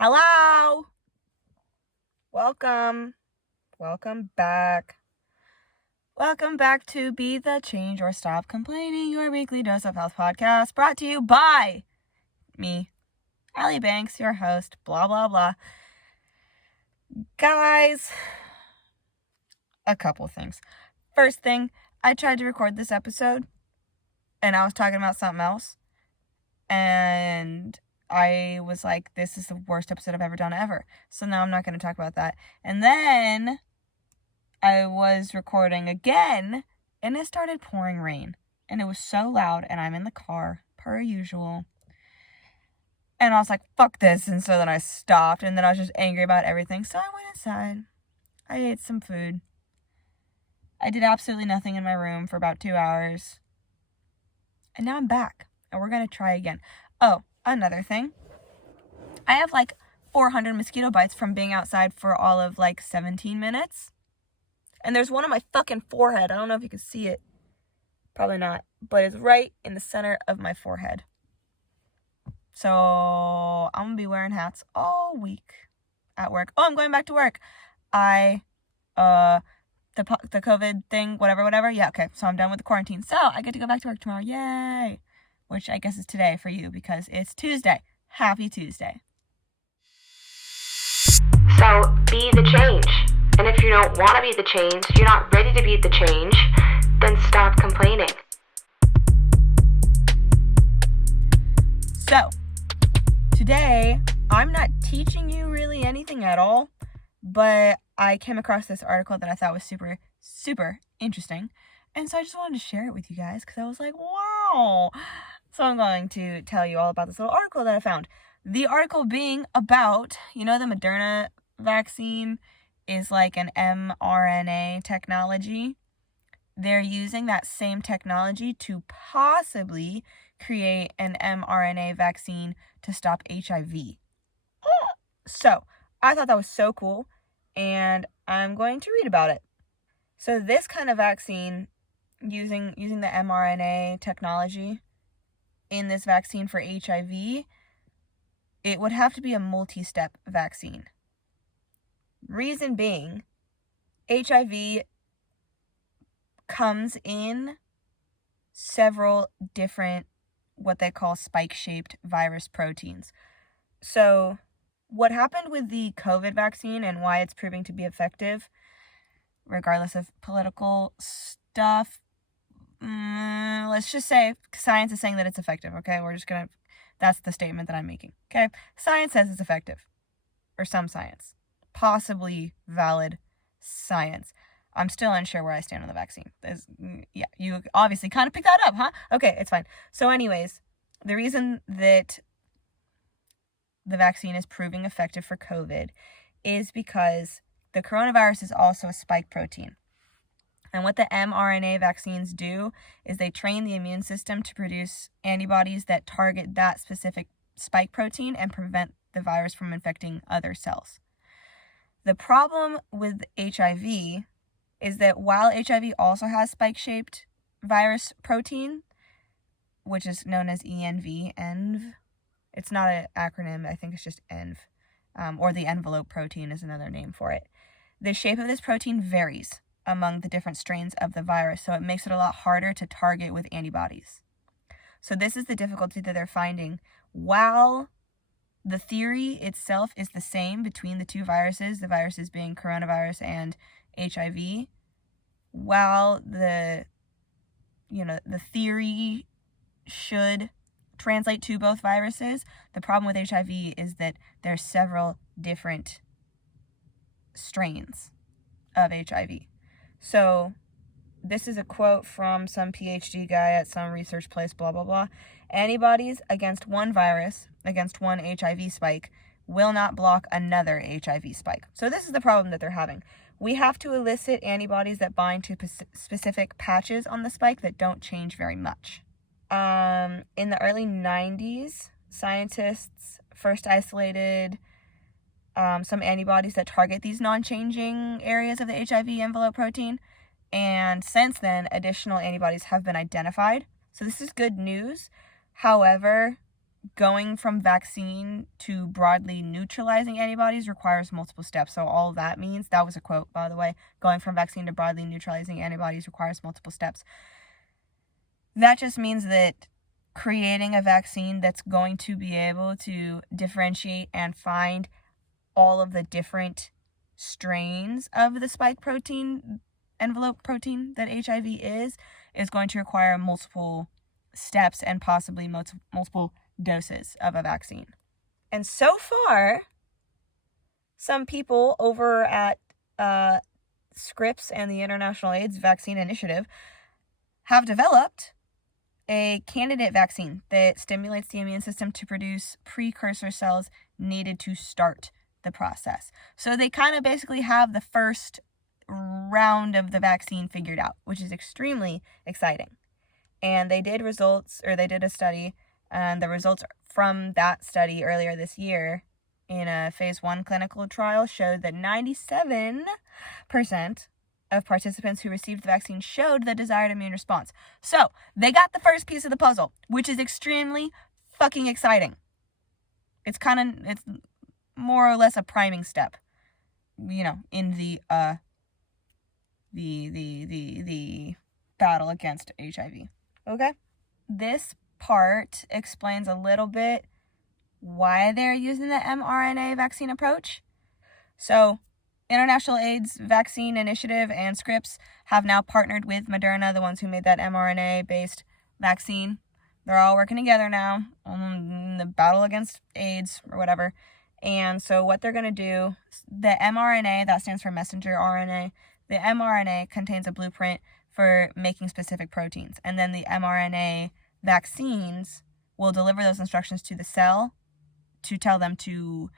Hello! Welcome back. Welcome back to Be the Change or Stop Complaining, your weekly dose of health podcast, brought to you by me, Allie Banks, your host, blah, blah, blah. Guys, a couple things. First thing, I tried to record this episode, and I was talking about something else, and I was like, this is the worst episode I've ever done ever. So now I'm not going to talk about that. And then I was recording again, and it started pouring rain. And it was so loud, and I'm in the car, per usual. And I was like, fuck this. And so then I stopped, and then I was just angry about everything. So I went inside. I ate some food. I did absolutely nothing in my room for about 2 hours. And now I'm back, and we're going to try again. Oh, another thing. I have like 400 mosquito bites from being outside for all of like 17 minutes. And there's one on my fucking forehead. I don't know if you can see it. Probably not. But it's right in the center of my forehead. So I'm going to be wearing hats all week at work. Oh, I'm going back to work. The COVID thing, whatever. Yeah, okay. So I'm done with the quarantine. So I get to go back to work tomorrow. Yay. Which I guess is today for you because it's Tuesday. Happy Tuesday. So be the change. And if you don't want to be the change, you're not ready to be the change, then stop complaining. So today, I'm not teaching you really anything at all, but I came across this article that I thought was super, super interesting. And so I just wanted to share it with you guys because I was like, wow. So I'm going to tell you all about this little article that I found. The article being about, the Moderna vaccine is like an mRNA technology. They're using that same technology to possibly create an mRNA vaccine to stop HIV. So I thought that was so cool, and I'm going to read about it. So this kind of vaccine, using the mRNA technology in this vaccine for HIV, it would have to be a multi-step vaccine. Reason being, HIV comes in several different, what they call spike-shaped virus proteins. So what happened with the COVID vaccine and why it's proving to be effective, regardless of political stuff, let's just say science is saying that it's effective, okay? That's the statement that I'm making, okay? Science says it's effective, or some science, possibly valid science. I'm still unsure where I stand on the vaccine. You obviously kind of picked that up, huh? Okay, it's fine. So anyways, the reason that the vaccine is proving effective for COVID is because the coronavirus is also a spike protein. And what the mRNA vaccines do is they train the immune system to produce antibodies that target that specific spike protein and prevent the virus from infecting other cells. The problem with HIV is that while HIV also has spike-shaped virus protein, which is known as ENV, it's not an acronym, I think it's just ENV, or the envelope protein is another name for it. The shape of this protein varies among the different strains of the virus, so it makes it a lot harder to target with antibodies. So this is the difficulty that they're finding. While the theory itself is the same between the two viruses, the viruses being coronavirus and HIV, while the theory should translate to both viruses, the problem with HIV is that there's several different strains of HIV. So this is a quote from some PhD guy at some research place, blah, blah, blah. Antibodies against one virus, against one HIV spike, will not block another HIV spike. So this is the problem that they're having. We have to elicit antibodies that bind to specific patches on the spike that don't change very much. In the early 90s, scientists first isolated some antibodies that target these non-changing areas of the HIV envelope protein. And since then, additional antibodies have been identified. So this is good news. However, going from vaccine to broadly neutralizing antibodies requires multiple steps. So all that means, that was a quote, by the way, going from vaccine to broadly neutralizing antibodies requires multiple steps. That just means that creating a vaccine that's going to be able to differentiate and find all of the different strains of the spike protein, envelope protein that HIV is going to require multiple steps and possibly multiple doses of a vaccine. And so far, some people over at Scripps and the International AIDS Vaccine Initiative have developed a candidate vaccine that stimulates the immune system to produce precursor cells needed to start the process. So they kind of basically have the first round of the vaccine figured out, which is extremely exciting. And they did a study, and the results from that study earlier this year in a phase 1 clinical trial showed that 97% of participants who received the vaccine showed the desired immune response. So, they got the first piece of the puzzle, which is extremely fucking exciting. It's more or less a priming step, in the battle against HIV. Okay? This part explains a little bit why they're using the mRNA vaccine approach. So, International AIDS Vaccine Initiative and Scripps have now partnered with Moderna, the ones who made that mRNA-based vaccine. They're all working together now on the battle against AIDS or whatever. And so what they're going to do, the mRNA, that stands for messenger RNA, the mRNA contains a blueprint for making specific proteins. And then the mRNA vaccines will deliver those instructions to the cell to tell them to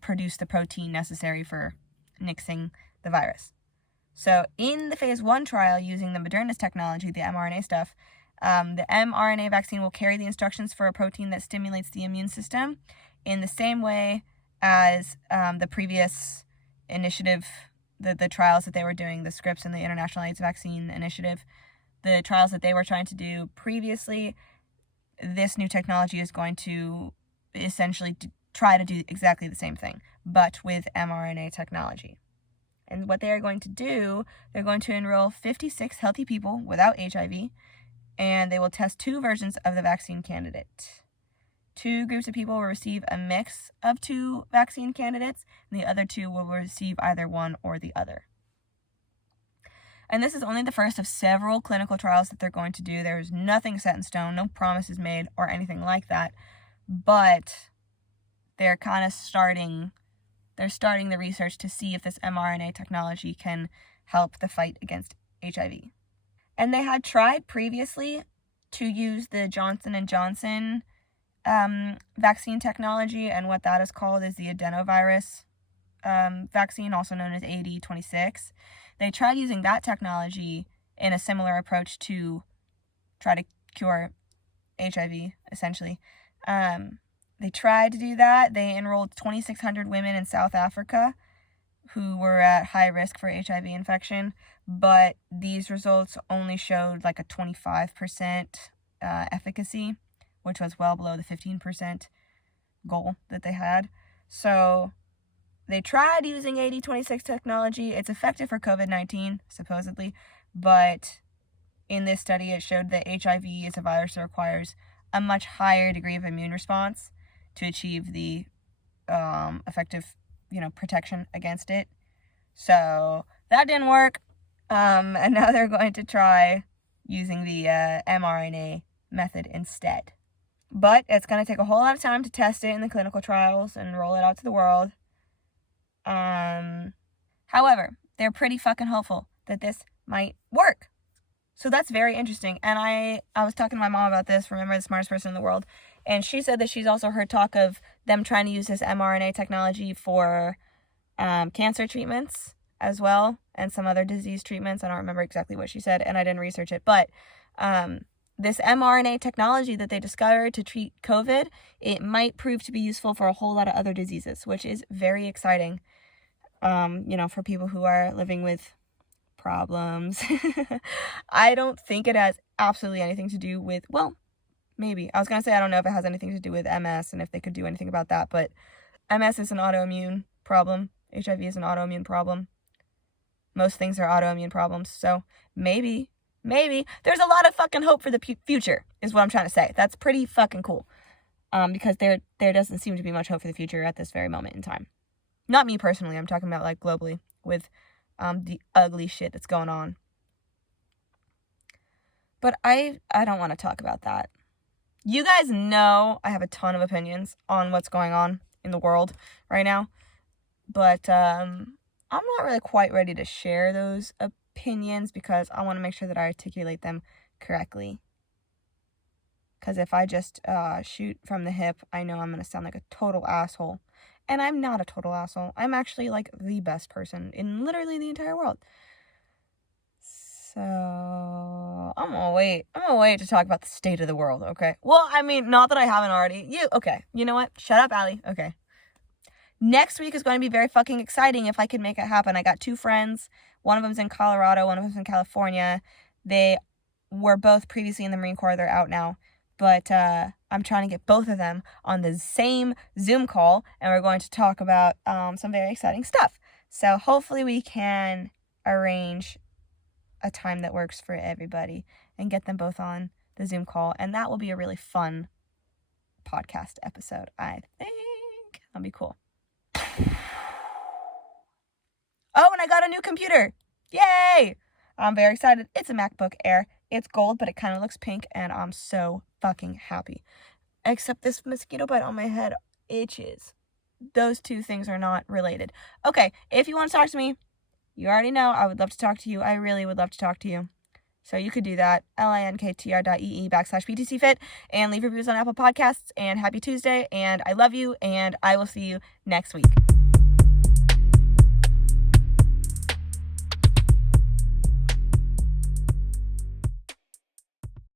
produce the protein necessary for nixing the virus. So in the phase 1 trial using the Moderna's technology, the mRNA stuff, the mRNA vaccine will carry the instructions for a protein that stimulates the immune system in the same way as the previous initiative, the trials that they were doing, the Scripps and the International AIDS Vaccine Initiative, the trials that they were trying to do previously. This new technology is going to essentially try to do exactly the same thing, but with mRNA technology. And what they are going to do, they're going to enroll 56 healthy people without HIV, and they will test 2 versions of the vaccine candidate. 2 groups of people will receive a mix of 2 vaccine candidates, and the other 2 will receive either one or the other. And this is only the first of several clinical trials that they're going to do. There's nothing set in stone, no promises made or anything like that, but they're kind of starting the research to see if this mRNA technology can help the fight against HIV. And they had tried previously to use the Johnson & Johnson vaccine technology, and what that is called is the adenovirus vaccine, also known as AD26. They tried using that technology in a similar approach to try to cure HIV, essentially. They tried to do that. They enrolled 2,600 women in South Africa who were at high risk for HIV infection, but these results only showed like a 25% efficacy, which was well below the 15% goal that they had. So they tried using AD26 technology. It's effective for COVID-19, supposedly, but in this study it showed that HIV is a virus that requires a much higher degree of immune response to achieve the effective, protection against it. So that didn't work. And now they're going to try using the mRNA method instead. But it's going to take a whole lot of time to test it in the clinical trials and roll it out to the world. However, they're pretty fucking hopeful that this might work. So that's very interesting. And I was talking to my mom about this, remember, the smartest person in the world, and she said that she's also heard talk of them trying to use this mRNA technology for cancer treatments as well, and some other disease treatments. I don't remember exactly what she said, and I didn't research it, but this mRNA technology that they discovered to treat COVID, it might prove to be useful for a whole lot of other diseases, which is very exciting, for people who are living with problems. I don't think it has absolutely anything to do with, well, Maybe. I was going to say I don't know if it has anything to do with MS and if they could do anything about that, but MS is an autoimmune problem. HIV is an autoimmune problem. Most things are autoimmune problems. So maybe there's a lot of fucking hope for the future is what I'm trying to say. That's pretty fucking cool. Because there doesn't seem to be much hope for the future at this very moment in time. Not me personally. I'm talking about like globally with the ugly shit that's going on. But I don't want to talk about that. You guys know I have a ton of opinions on what's going on in the world right now. But I'm not really quite ready to share those opinions because I want to make sure that I articulate them correctly. Because if I just shoot from the hip, I know I'm going to sound like a total asshole. And I'm not a total asshole. I'm actually like the best person in literally the entire world. So I'm gonna wait to talk about the state of the world, okay? Well, I mean, not that I haven't already. Okay. You know what? Shut up, Allie. Okay. Next week is going to be very fucking exciting if I could make it happen. I got 2 friends. One of them's in Colorado. One of them's in California. They were both previously in the Marine Corps. They're out now. But I'm trying to get both of them on the same Zoom call, and we're going to talk about some very exciting stuff. So hopefully we can arrange a time that works for everybody and get them both on the Zoom call, and that will be a really fun podcast episode, I think. That'll be cool. Oh, and I got a new computer. Yay! I'm very excited. It's a MacBook Air. It's gold, but it kind of looks pink, and I'm so fucking happy. Except this mosquito bite on my head itches. Those two things are not related. Okay, if you want to talk to me, you already know I would love to talk to you. I really would love to talk to you. So you could do that, linktr.ee/PTCFit, and leave reviews on Apple Podcasts, and happy Tuesday, and I love you, and I will see you next week.